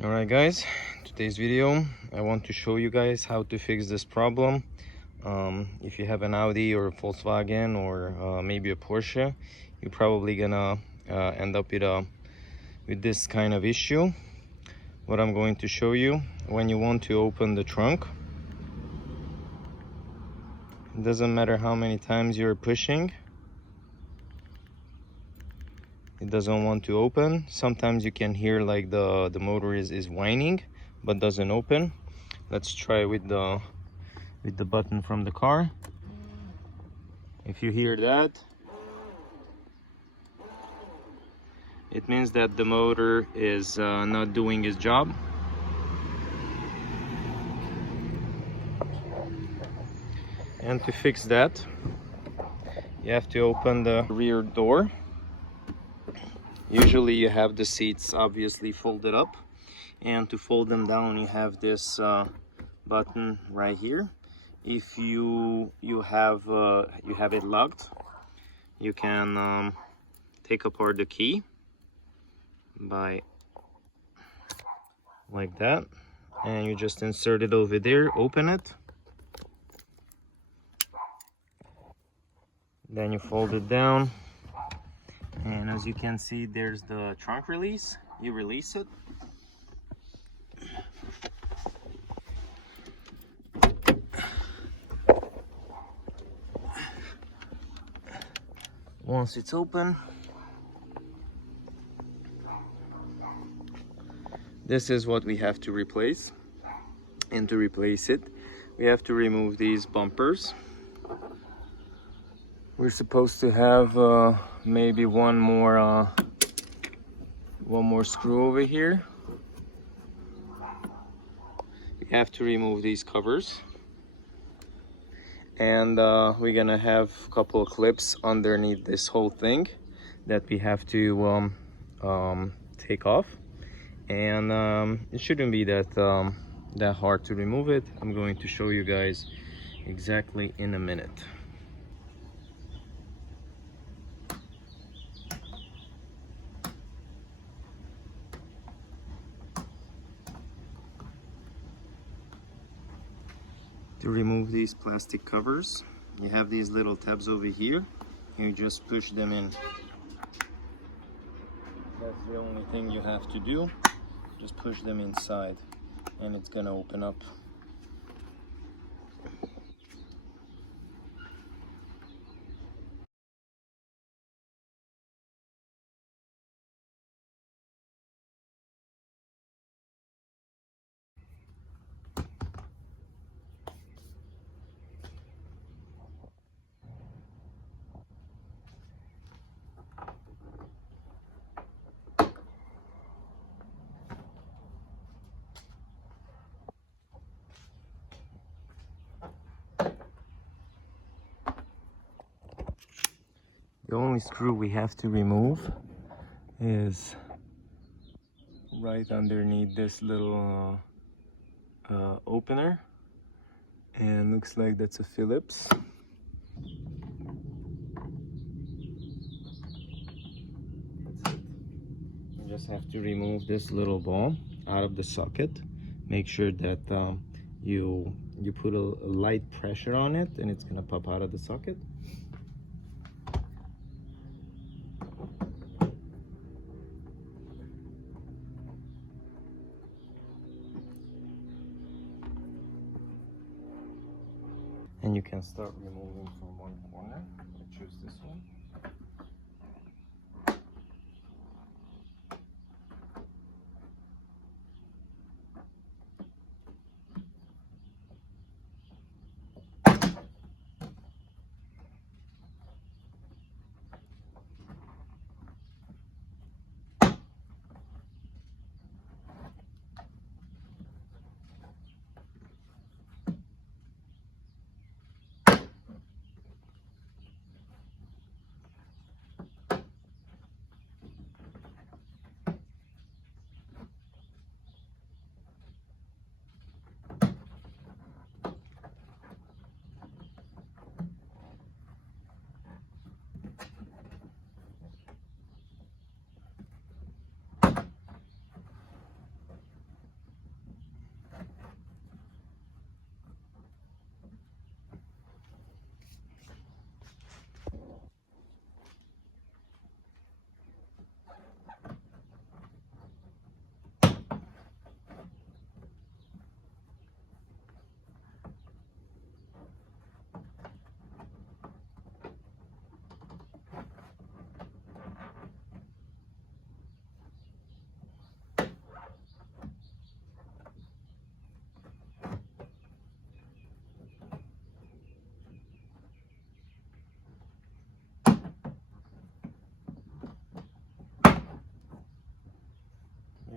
Alright guys, today's video I want to show you guys how to fix this problem. If you have an Audi or a Volkswagen or maybe a Porsche, you're probably gonna end up with this kind of issue. What I'm going to show you, when you want to open the trunk, it doesn't matter how many times you're pushing, it doesn't want to open. Sometimes you can hear like the motor is whining but doesn't open. Let's try with the button from the car. If you hear that, it means that the motor is not doing its job. And to fix that, you have to open the rear door. Usually you have the seats obviously folded up, and to fold them down you have this button right here. If you have it locked, you can take apart the key by like that, and you just insert it over there, open it, then you fold it down, and as you can see there's the trunk release. You release it, once it's open, this is what we have to replace. And to replace it, we have to remove these bumpers. We're supposed to have maybe one more screw over here. We have to remove these covers, and we're gonna have a couple of clips underneath this whole thing that we have to take off, and it shouldn't be that hard to remove it. I'm going to show you guys exactly in a minute. To remove these plastic covers, you have these little tabs over here. You just push them in. That's the only thing you have to do. Just push them inside and it's gonna open up. The only screw we have to remove is right underneath this little opener, and looks like that's a Phillips. That's it. You just have to remove this little ball out of the socket. Make sure that you put a light pressure on it and it's gonna pop out of the socket. And you can start removing from one corner. I choose this one.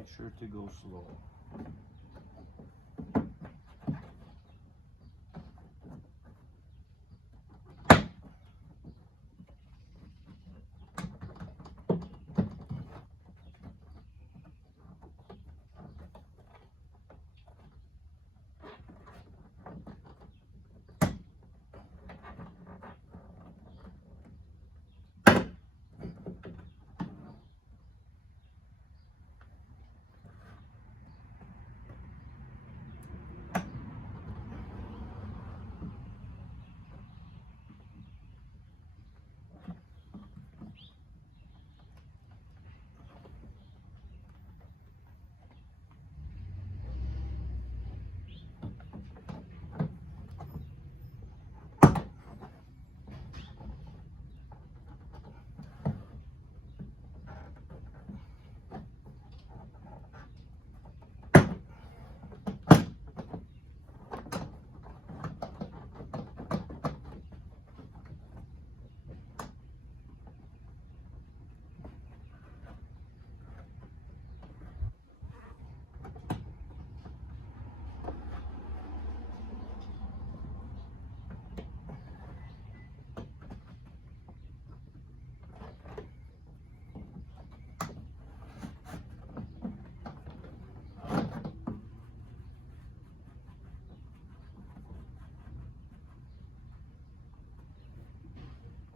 Make sure to go slow.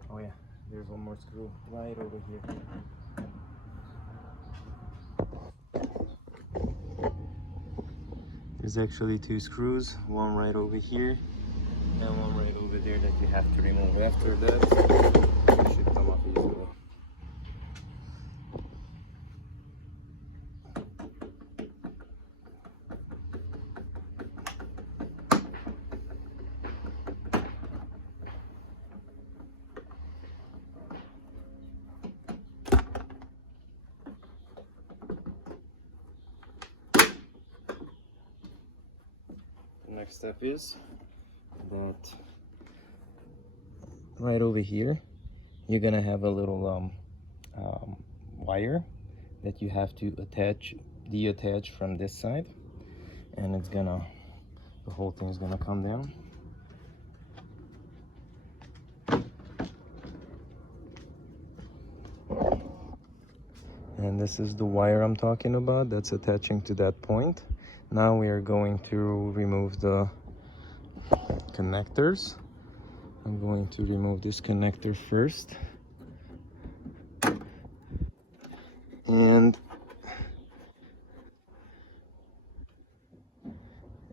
Oh yeah, there's one more screw right over here. There's actually two screws, one right over here and one right over there that you have to remove. After that, it should come off easily. Next step is that right over here you're gonna have a little wire that you have to detach from this side, and the whole thing is gonna come down. And this is the wire I'm talking about that's attaching to that point. Now we are going to remove the connectors. I'm going to remove this connector first. And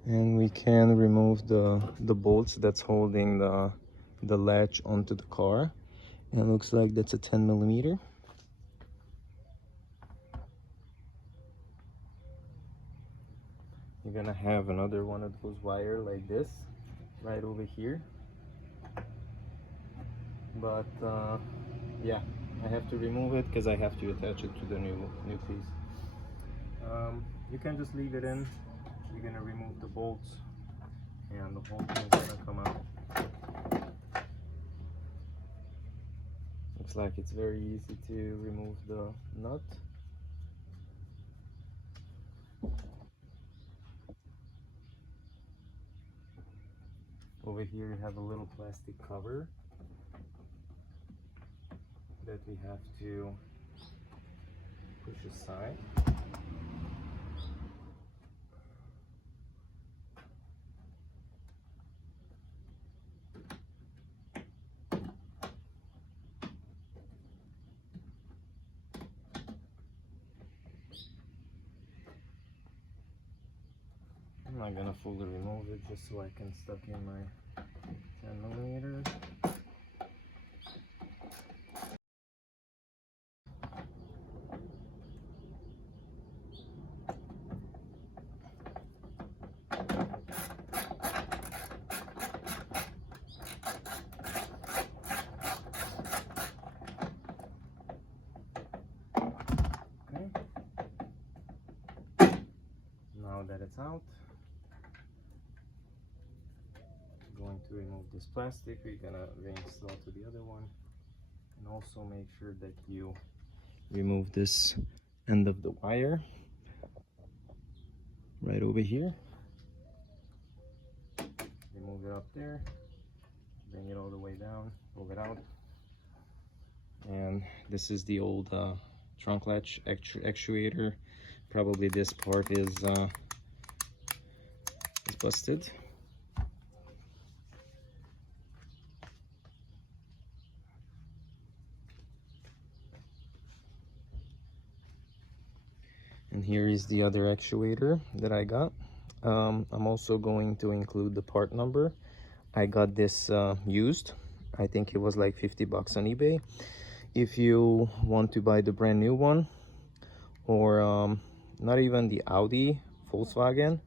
we can remove the bolts that's holding the latch onto the car. And it looks like that's a 10mm. You're gonna have another one of those wire like this right over here, but yeah, I have to remove it because I have to attach it to the new piece. You can just leave it in. You're gonna remove the bolts and the whole thing is gonna come out. Looks like it's very easy to remove the nut. Over here you have a little plastic cover that we have to push aside. I'm not gonna fully remove it just so I can stuck in my 10mm. Now that it's out, I'm going to remove this plastic. We're gonna reinstall to the other one, and also make sure that you remove this end of the wire right over here. Remove it up there, bring it all the way down, move it out. And this is the old trunk latch actuator. Probably this part is busted. And here is the other actuator that I got. I'm also going to include the part number. I got this used. I think it was like 50 bucks on eBay. If you want to buy the brand new one, or not even the Audi, Volkswagen,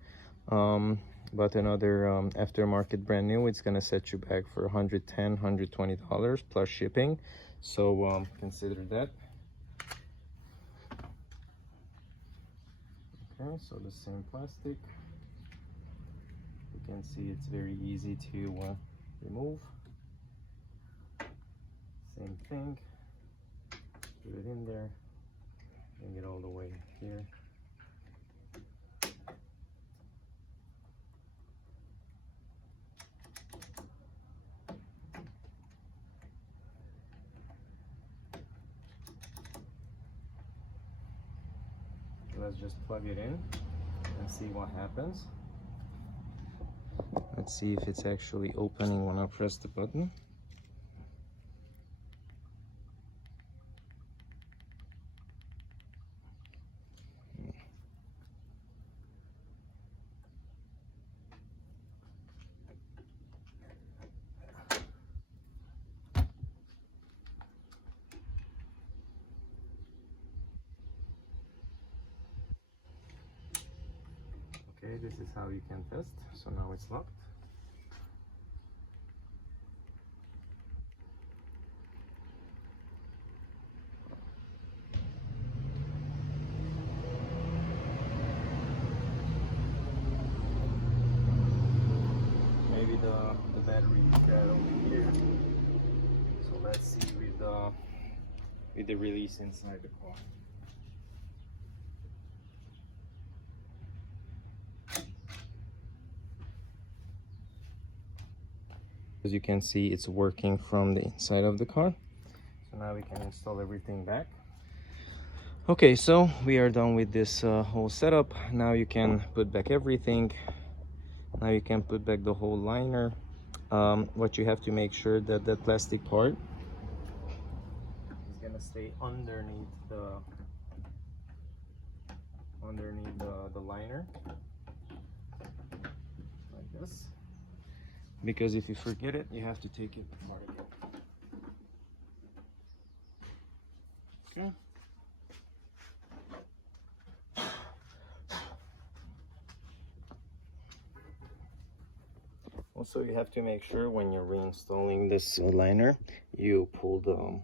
but another aftermarket brand new, it's gonna set you back for $110, $120 plus shipping. So consider that. Okay, so the same plastic. You can see it's very easy to remove. Same thing. Put it in there. Bring it all the way here. Let's just plug it in and see what happens. Let's see if it's actually opening when I press the button. Okay, this is how you can test. So now it's locked. Maybe the battery is dead over here. So let's see with the release inside the car. As you can see, it's working from the inside of the car. So now we can install everything back. Okay, so we are done with this whole setup. Now you can put back everything. Now you can put back the whole liner. What you have to make sure that that plastic part is gonna stay underneath the liner, like this. Because if you forget it, you have to take it apart again. Okay. Also, you have to make sure when you're reinstalling this liner, you pull the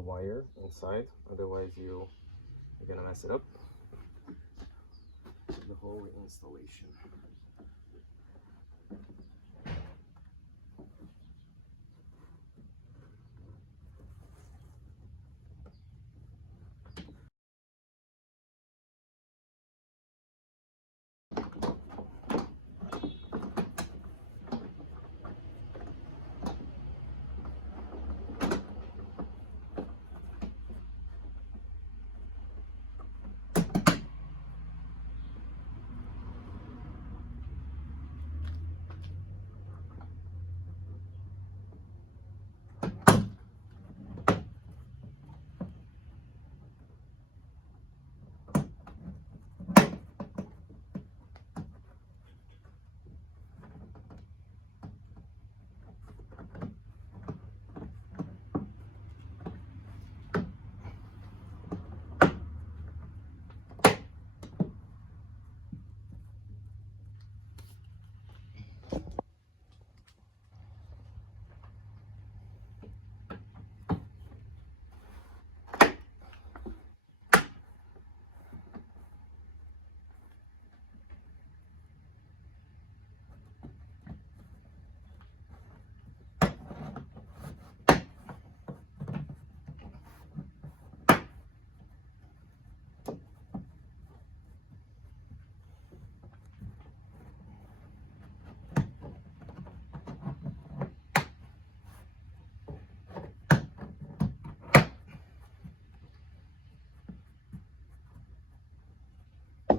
wire inside. Otherwise, you're gonna mess it up. The whole installation.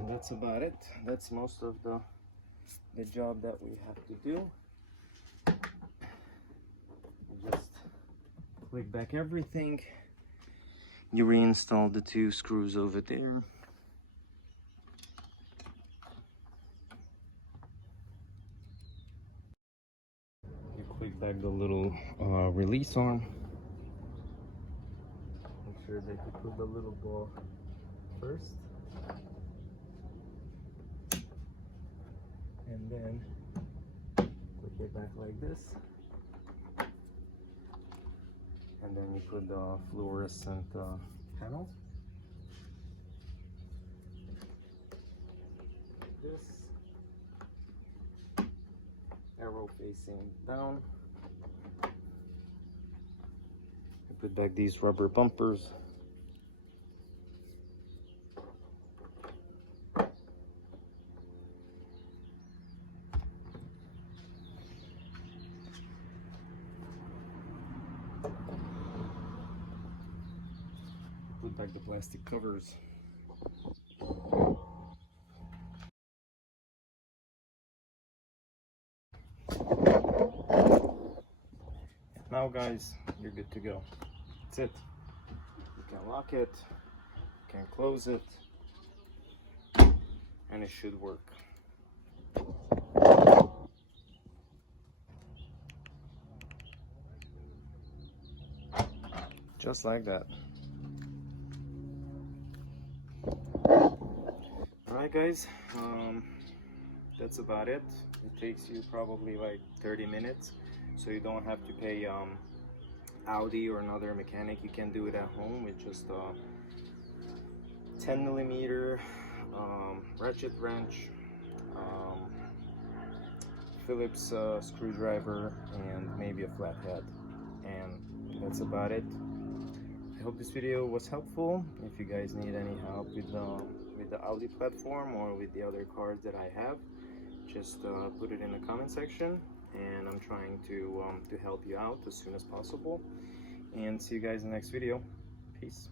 that's about it. That's most of the job that we have to do. Just click back everything. You reinstall the 2 screws over there. You click back the little release arm. Make sure that you put the little ball first. And then click it back like this. And then you put the fluorescent panel. Like this. Arrow facing down. You put back these rubber bumpers. Put back the plastic covers. Now guys, you're good to go. That's it. You can lock it, you can close it, and it should work. Just like that. Alright guys, that's about it. It takes you probably like 30 minutes, so you don't have to pay Audi or another mechanic. You can do it at home with just a 10mm ratchet wrench, Phillips screwdriver, and maybe a flathead, and that's about it. I hope this video was helpful. If you guys need any help with the Audi platform or with the other cars that I have, just put it in the comment section, and I'm trying to help you out as soon as possible. And see you guys in the next video. Peace.